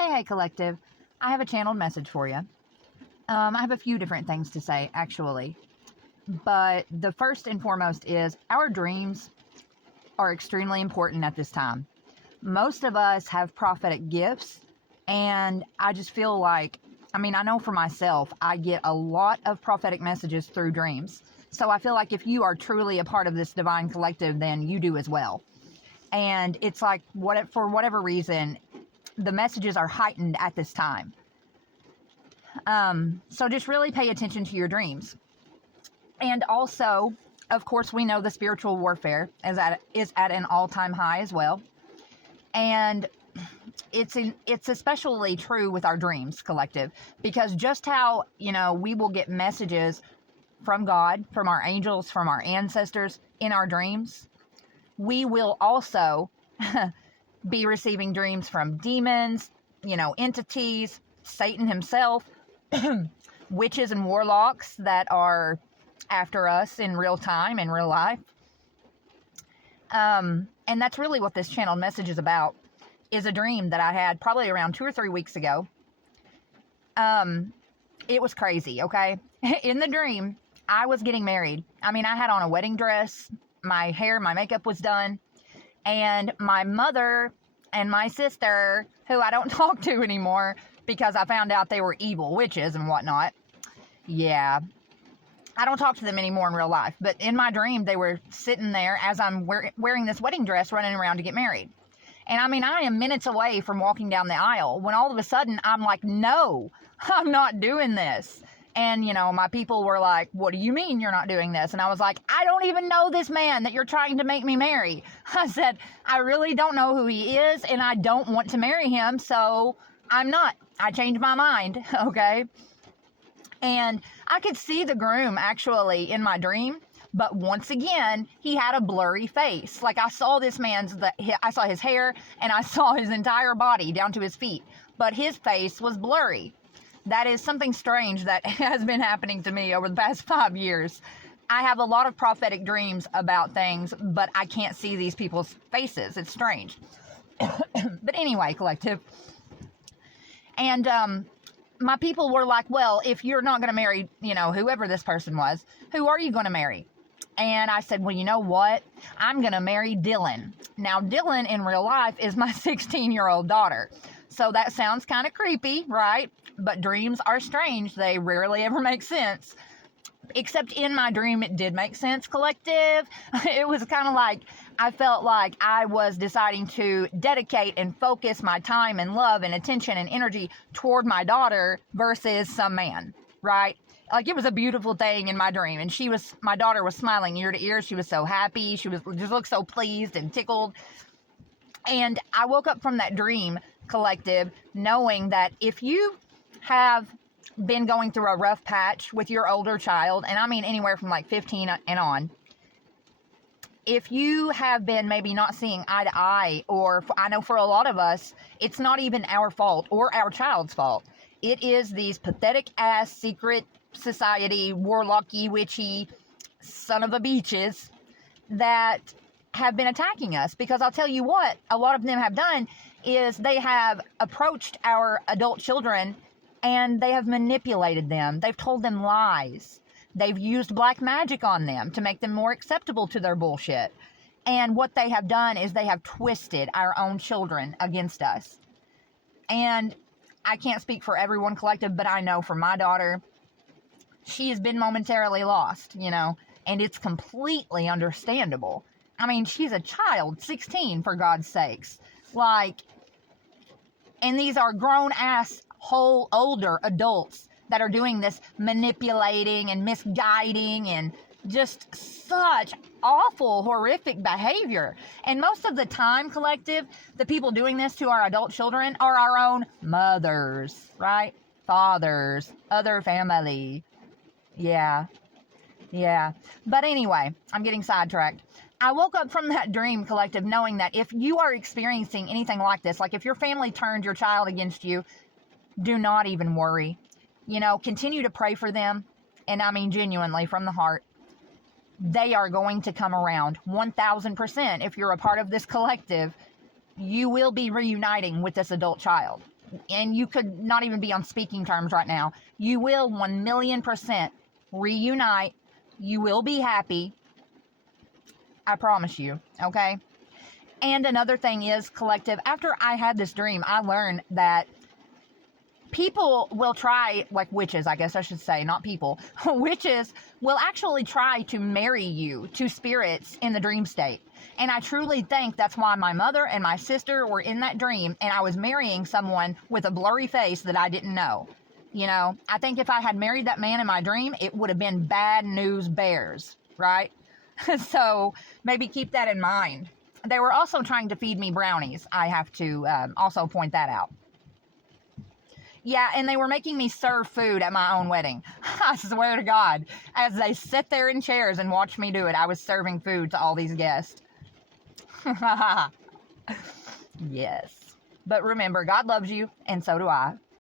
Hey, Collective. I have a channeled message for you. I have a few different things to say, actually. But the first and foremost is our dreams are extremely important at this time. Most of us have prophetic gifts, and I just feel like, I know for myself, I get a lot of prophetic messages through dreams. So I feel like if you are truly a part of this divine collective, then you do as well. And it's like, for whatever reason, the messages are heightened at this time. So just really pay attention to your dreams. And also, of course, we know the spiritual warfare is at an all-time high as well. And it's especially true with our dreams, Collective, because just how, we will get messages from God, from our angels, from our ancestors in our dreams, we will also be receiving dreams from demons, entities, Satan himself, witches and warlocks that are after us in real time, in real life. And that's really what this channeled message is about, is a dream that I had probably around 2 or 3 weeks ago. It was crazy, okay? In the dream, I was getting married. I had on a wedding dress, my hair, my makeup was done, and my mother and my sister, who I don't talk to anymore because I found out they were evil witches and whatnot. Yeah. I don't talk to them anymore in real life, but in my dream, they were sitting there as I'm wearing this wedding dress, running around to get married. And I am minutes away from walking down the aisle when all of a sudden I'm like, no, I'm not doing this. And, my people were like, what do you mean you're not doing this? And I was like, I don't even know this man that you're trying to make me marry. I said, I really don't know who he is, and I don't want to marry him, so I'm not. I changed my mind, okay? And I could see the groom actually in my dream, but once again, he had a blurry face. Like I saw I saw his hair and I saw his entire body down to his feet, but his face was blurry. That is something strange that has been happening to me over the past 5 years. I have a lot of prophetic dreams about things, but I can't see these people's faces. It's strange. But anyway, Collective. And, my people were like, well, if you're not going to marry, whoever this person was, who are you going to marry? And I said, well, you know what? I'm going to marry Dylan. Now, Dylan in real life is my 16-year-old daughter. So that sounds kind of creepy, right? But dreams are strange. They rarely ever make sense. Except in my dream, it did make sense, Collective. It was kind of like, I felt like I was deciding to dedicate and focus my time and love and attention and energy toward my daughter versus some man, right? Like it was a beautiful thing in my dream. And my daughter was smiling ear to ear. She was so happy. She just looked so pleased and tickled. And I woke up from that dream, Collective, knowing that if you have been going through a rough patch with your older child, and anywhere from like 15 and on, if you have been maybe not seeing eye to eye, or I know for a lot of us, it's not even our fault or our child's fault. It is these pathetic ass secret society, warlocky, witchy, son of a beaches that have been attacking us. Because I'll tell you what, a lot of them have done is they have approached our adult children and they have manipulated them. They've told them lies. They've used black magic on them to make them more acceptable to their bullshit. And what they have done is they have twisted our own children against us. And I can't speak for everyone, Collective, but I know for my daughter, she has been momentarily lost, and it's completely understandable. She's a child, 16, for God's sakes. And these are grown-ass, whole, older adults that are doing this manipulating and misguiding and just such awful, horrific behavior. And most of the time, Collective, the people doing this to our adult children are our own mothers, right? Fathers, other family. Yeah. But anyway, I'm getting sidetracked. I woke up from that dream, Collective, knowing that if you are experiencing anything like this, like if your family turned your child against you, do not even worry. Continue to pray for them. And genuinely from the heart. They are going to come around 1000%. If you're a part of this collective, you will be reuniting with this adult child. and you could not even be on speaking terms right now, you will 1,000,000% reunite. You will be happy. I promise you, okay? And another thing is, collective, after I had this dream, I learned that people will try, like witches, I guess I should say, not people. Witches will actually try to marry you to spirits in the dream state. And I truly think that's why my mother and my sister were in that dream, and I was marrying someone with a blurry face that I didn't know. You know, I think if I had married that man in my dream, it would have been bad news bears, right? So maybe keep that in mind. They were also trying to feed me brownies. I have to also point that out. Yeah, and they were making me serve food at my own wedding. I swear to God, as they sit there in chairs and watch me do it, I was serving food to all these guests. Yes. But remember, God loves you, and so do I.